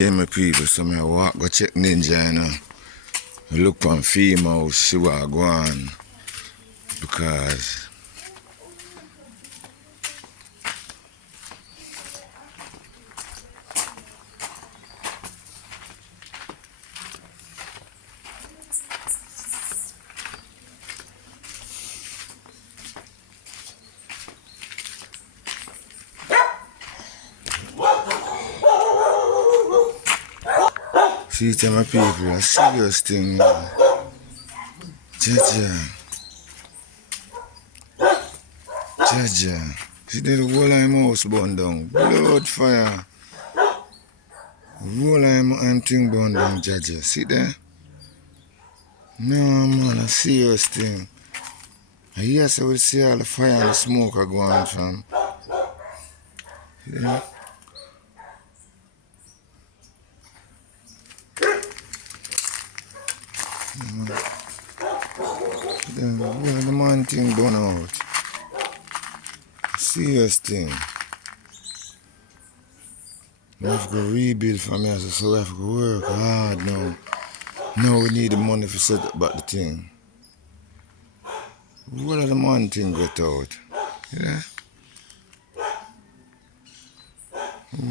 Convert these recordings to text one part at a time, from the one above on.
Yeah, my people, so I walk go check Ninja, you know. I look on females, see what I go on. Because see to my people, a serious thing, man. Jaja. See the whole of my house burn down. Blood fire. Whole of my thing burn down, Jaja. See there? No man, a serious thing. I hear so we see all the fire and the smoke are going from. Yeah. Where the man thing burn out. Serious thing. We have to rebuild for me, so we have to work hard now. Now we need the money to set up back the thing. What are the man thing get out? Yeah?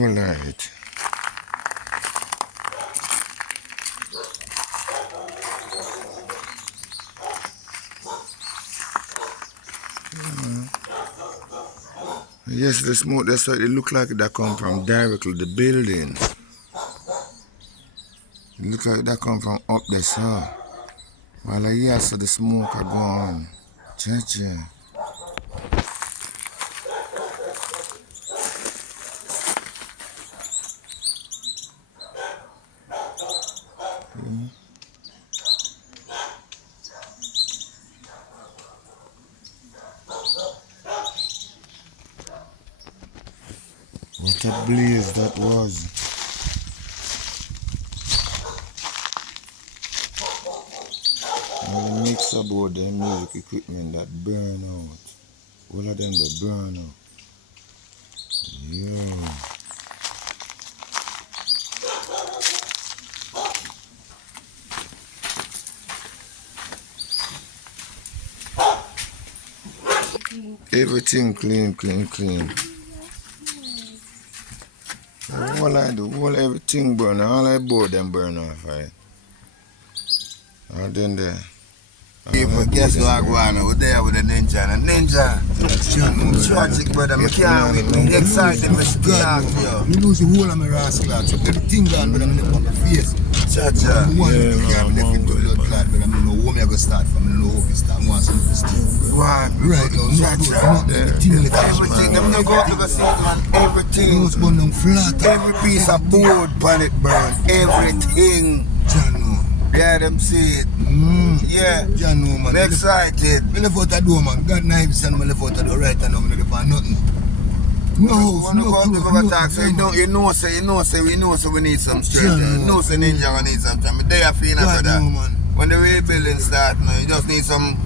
Alright. Yes, the smoke, that's what it look like that come from directly the building. It look like that come from up there, sir. While I hear so the smoke are gone. Cha-cha. What a blaze that was. And the mix about the music equipment that burn out. All of them they burn out. Yo. Everything clean. All I do, everything burn, all I board them burn off, right? And then there. People, guess what I go on? We're there with the ninja. And ninja, tragic, brother. I can't wait. I'm excited. I'm scared. You lose the whole of my rascal. So everything gone, but I'm going to put my face. Cha-cha. I'm left into blood clot, but I don't know where I'm going to start from. I don't know how to start. I want something to start. Right Right now, everything. I'm not going to see it, man. Everything. It's burn down flat. Every piece of board on it burn. Everything. Yeah, them see it. Yeah. Man. I'm excited. I left out the door, man. God knives and I left out the door right now. I'm not find nothing. No house, no clothes, you know, so we need some strength. You know, so ninja we need some strength. But they are feeling after that. When the rebuilding start now, you just need some.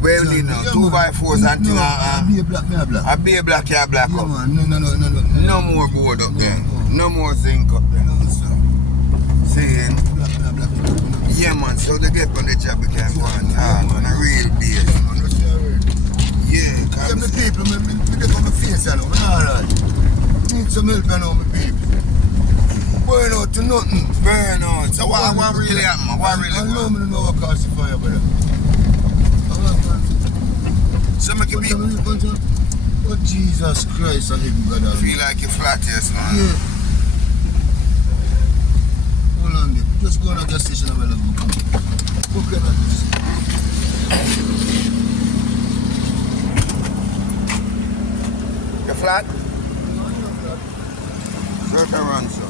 Where we need now? 2x4s and thing. A be a black, yeah, black up. No more board up there. No more zinc up there. Seeing? Yeah, man, so they get on the job, we can go and talk on a real base. Yeah, because the people, I get on my face, you know, alright. Need some help, you know, my people. Burn out to nothing. Burn out. So what really happened? What really happened? I know what caused the fire, brother. So make it be. Oh, Jesus Christ, I hate God. Feel like you're flat, yes, man. Yeah. Hold on, dude. Just go on the station and we'll come. Okay, man. You're flat? So can run, so.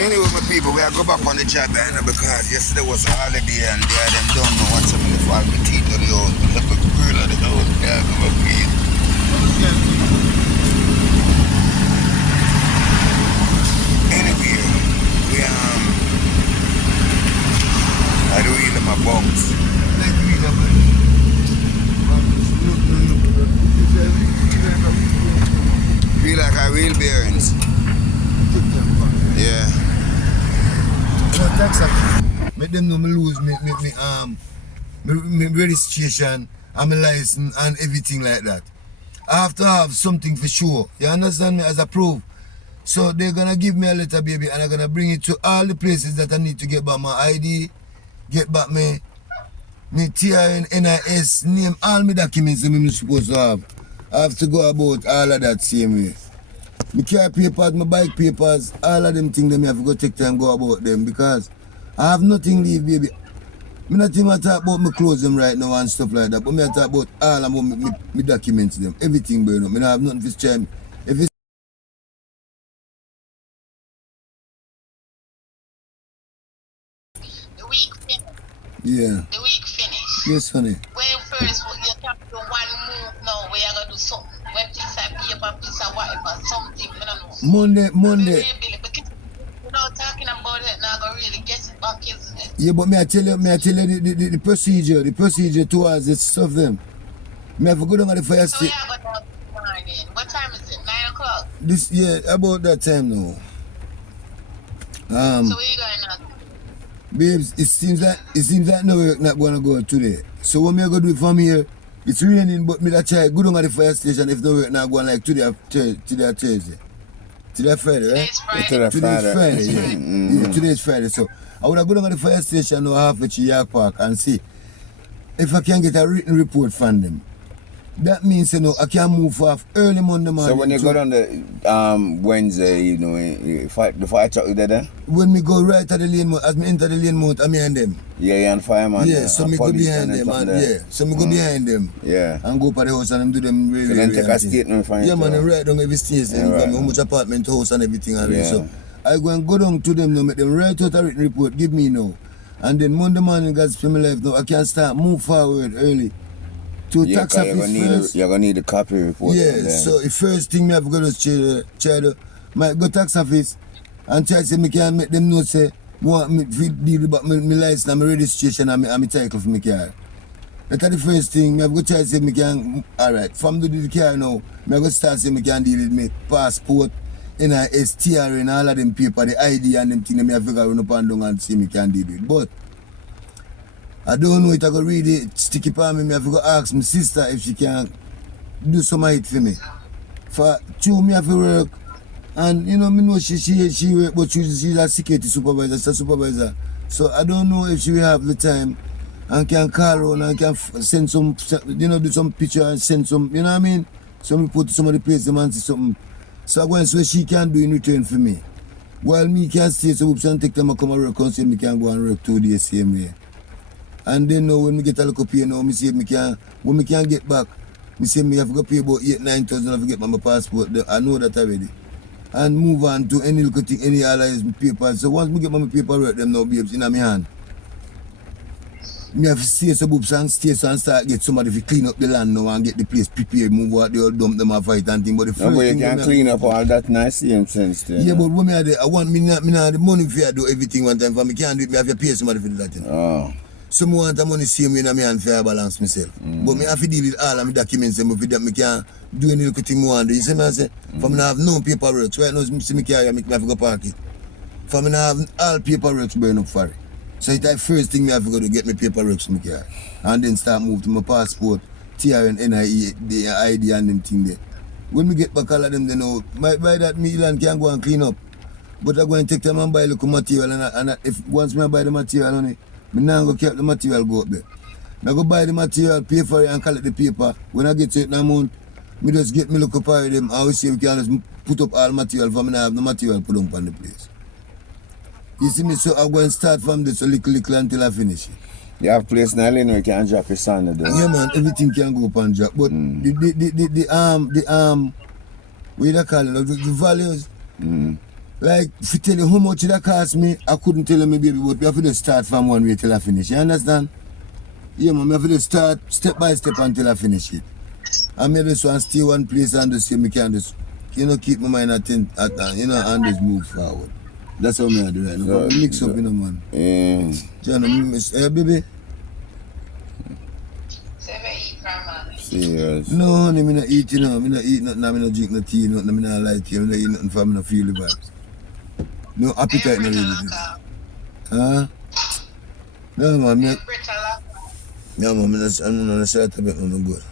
Anyway, my people, we are go back on the job because yesterday was a holiday and they had them don't know what's up in the fall. We teeth of the house, we have a grill of the house, we have a feed. Anyway, we bounce. Like green up. Feel like a wheel bearings. Yeah. But that's a make them know me lose me registration and my license and everything like that. I have to have something for sure. You understand me, as a proof. So they're gonna give me a letter, baby, and I'm gonna bring it to all the places that I need to get back my ID, get back me TRN, NIS, name, all my documents that I'm supposed to have. I have to go about all of that same way. My car papers, my bike papers, all of them things, I have to go take time go about them because I have nothing leave, baby. I'm not even talk about my clothes them right now and stuff like that, but I talk about all of my documents them, everything burn up. I don't have nothing to try. If it's the week finished. yeah. The week finished. Yes, honey. Well, first, you can do one move now where you're going to do something. When piece of paper, piece of whatever, something, I don't know. Monday. Because you're not talking about it now, going to really get it back, isn't it? Yeah, but may I tell you the procedure towards this stuff them. Me have to go down at the fire So station. you're going to this morning. What time is it? 9 o'clock? This yeah, about that time now. So where you going now? Babes, it seems like no work not gonna go today. So what me I gonna do from here? It's raining, but me that try go down at the fire station if no work not going like today Thursday. Today Friday, right? Today's Friday. Today's Friday, yeah. Yeah, today's Friday. So I would have go down at the fire station now half at York Park and see if I can get a written report from them. That means I can move off early Monday morning. So when you go down the Wednesday, you know, the fire truck there? When me go right at the lane mount, as me enter the lane mount, I'm behind them. Yeah, and fireman. Yeah, so me go behind them, so me go behind them. Yeah. And go to the house and them do them really. So then take a statement from yeah, man, write down every station, right. how much apartment, house and everything. And yeah. So I go down to them now, make them write out a written report, give me now. And then Monday morning, God's for my life now, I can start move forward early. To tax office first. You're going to need a copy report. Yeah, so the first thing me have to go to try to go tax office and try to say me can make them know say want me to deal about my license and my registration and my title for my car. That's the first thing. Me have to try to say me can, alright, from the car now, me have to start say me can deal with my passport, NIS, TRN, all of them paper, the ID and them things, me have to go run up and down and see me can deal with. But I don't know if I go read it, stick it on me. I have to go ask my sister if she can do some of it for me. For two, me have to work. And me know she work, but she's a security supervisor, she's a supervisor. So I don't know if she will have the time and can call on and can send some, do some picture and send some, you know what I mean? So me put some of the place and see something. So I go and see what she can do in return for me. While me can stay, so whoops and take them and come and work and say me can go and work 2 days same way. And then now when we get a little pay now, me say when me can get back, me say me have to go pay about 8,000-9,000 to get my passport. I know that already. And move on to any little thing, any other papers. So once me get my paperwork them now, babes, in my hand. Me have to stay so boobs and stay so and start get somebody to clean up the land now and get the place prepared, move out the old dump them and fight and thing. But the first but thing you can clean up all that nice same sense there. Yeah, but when I want me not the money for do everything one time for me can't do it, me have to pay somebody for that thing. Oh. So I want the money same way in my hand for I balance myself. But me have to deal with all of my documents and with that me can't do any little thing I want to do. You see me I say? For me not have no paperwork. So right now see me carry me have to go park it. For me not have all paperwork burn up for it. So it's the first thing me have to go to get my paperwork to me carry. And then start move to my passport, TRN, NIE, the ID and them thing there. When me get back all of them then by that me land can go and clean up. But I go and take them and buy a little material and if once me buy the material on it, I now go keep the material go up there. I go buy the material, pay for it and collect the paper. When I get to it in a month, I just get me look up at them. I will see we can just put up all material for me to have the material put up on the place. You see me, so I go and start from this little until I finish it. You have a place in Island where you can drop your son there. Yeah man, everything can go up and drop. But the what do you call it, the values. Like, if you tell you how much that cost me, I couldn't tell you, my baby, but we have to start from one way till I finish. You understand? Yeah, man, we have to start step by step until I finish it. I made this one stay one place and just say, me can just, keep my mind and just move forward. That's how I do right now. So, mix up, man. Yeah. John, baby? serious. No, honey, me not eat, you know. Me not eat nothing, me not drink no tea, nothing, me not lie to you. Me not eat nothing for me not feel the vibes. No appetite, no really. Huh? No, man, me... No, man, I'm not sure to make no good.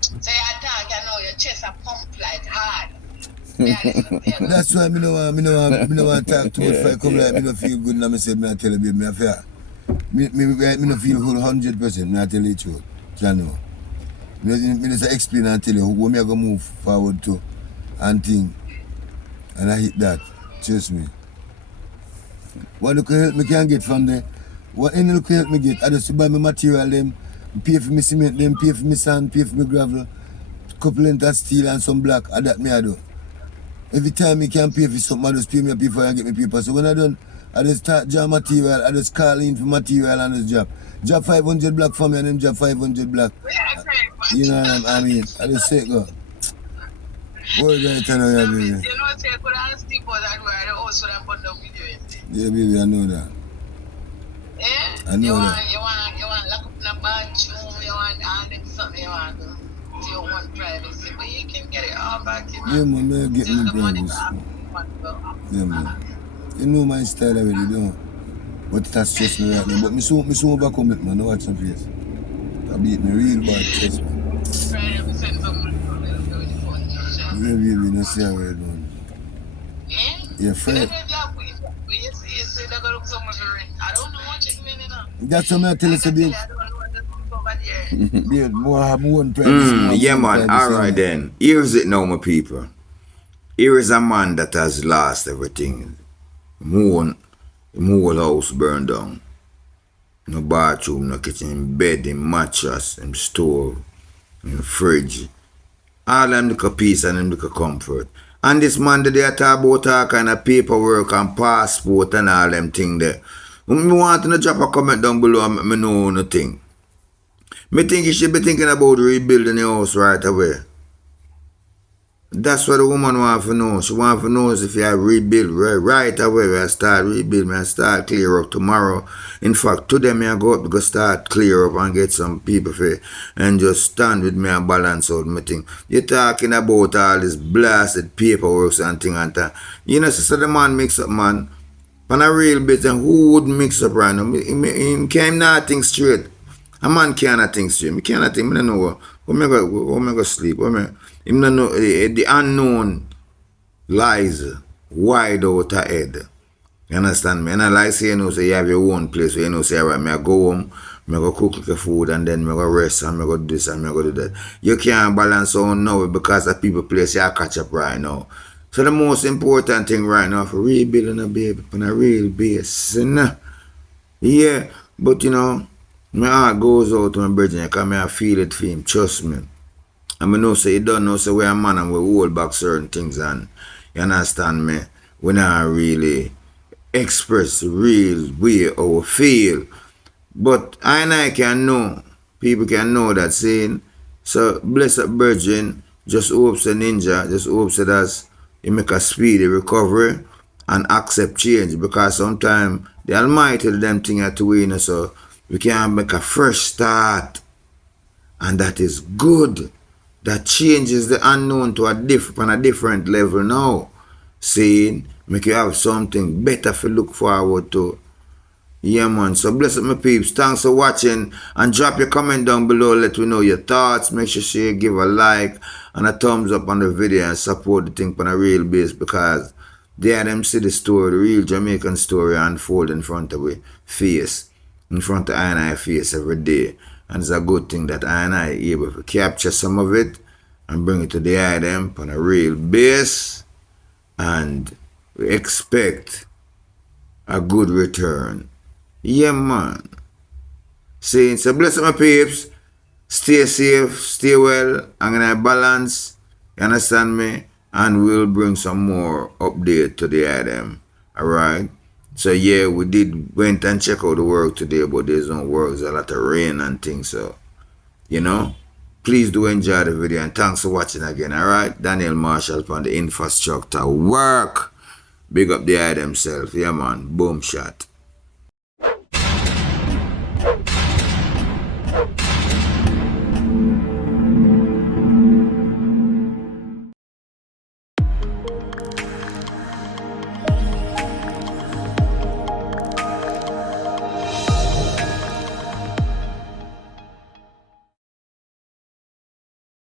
So you talk, you know, your chest a pump like hard. That's why me no want to talk too much. If I come like me no feel good, and I say me I tell you, baby, me affair. Me no feel whole 100%. Me I tell you the truth. You know. Me just explain and tell you what me I go move forward to, and thing, and I hit that. Trust me. What look help me can get from there? What any look help me get? I just buy my material them, pay for me cement them, pay for me sand, pay for me gravel, couple length of steel and some black. And that me I do. Every time I can pay for something, I just pay me a paper and get me paper. So when I done, I just start job material, I just call in for material and just job. Job 500 black for me and then job 500 black. You know what I mean? I just say go. What did I tell you, baby? You know, say I could ask people that were also that put up video. Yeah, baby, I know that. Yeah? I know that. You want lock up in a bathroom, you want all them something, you want to do your own privacy, but you can get it all back, you know. Yeah, man, I get Just me the money privacy. back. Yeah, man. You know my style already, don't. But it has stressed me right now. But me soon overcome it, man. I watch some face. I beat me real bad, trust me. Friday, we send some money from the phone. Yeah, baby, no see how we're doing. Yeah? Yeah, Fred. You say they're going to look somewhere for rent. I don't know what you're doing, you know. That's what I tell you, babe. I don't know what they're over there. Babe, more have one privacy. Yeah, man. Alright then. Here's it now, my people. Here is a man that has lost everything. Him whole house burned down. No bathroom, no kitchen, bed, him mattress, him stove, him fridge. All them look a peace and them look a comfort. And this man that they talk about all kind of paperwork and passport and all them thing there. Me want to drop a comment down below and me know nothing. Me think you should be thinking about rebuilding your house right away. That's what the woman want to know. She want to know is if you rebuild right away. I start rebuild, I start clear up tomorrow. In fact, today I go up to go start clear up and get some people for and just stand with me and balance out my thing. You're talking about all this blasted paperwork and thing and that. You know, so the man mix up, man. On a real bit, and who would mix up right now? He can't not think straight. A man cannot think straight. I cannot think. I don't know what I go sleep. I don't know the unknown lies wide out her head. You understand me? And I like say, you know, say you have your own place where you know, say, all right, I go home, I go cook the food, and then I go rest, and I go do this, and I go do that. You can't balance on now because of people place you catch up right now. So the most important thing right now for rebuilding a baby on a real base. Yeah, but you know, my heart goes out to my brother because I feel it for him, trust me. And I know say you don't know say we're a man and we hold back certain things and you understand me, we not really express the real way how we feel. But I can know, people can know that saying, so blessed virgin, just hopes the ninja, just hopes that you make a speedy recovery and accept change because sometimes the Almighty them thing are to win, so we can make a fresh start and that is good. That changes the unknown to a different level now. Saying make you have something better to look forward to. Yeah, man. So bless up my peeps. Thanks for watching. And drop your comment down below. Let me know your thoughts. Make sure you give a like and a thumbs up on the video and support the thing on a real base because there them see the story, the real Jamaican story unfold in front of we face. In front of I face every day. And it's a good thing that I able to capture some of it and bring it to the item on a real base. And we expect a good return. Yeah, man. Saying, so bless my peeps. Stay safe, stay well. I'm going to balance. You understand me? And we'll bring some more update to the item. Alright? So yeah, we went and check out the work today, but there's no work. There's a lot of rain and things. So, you know, please do enjoy the video and thanks for watching again. Alright, Daniel Marshall on the infrastructure work. Big up the eye themselves. Yeah, man. Boom shot.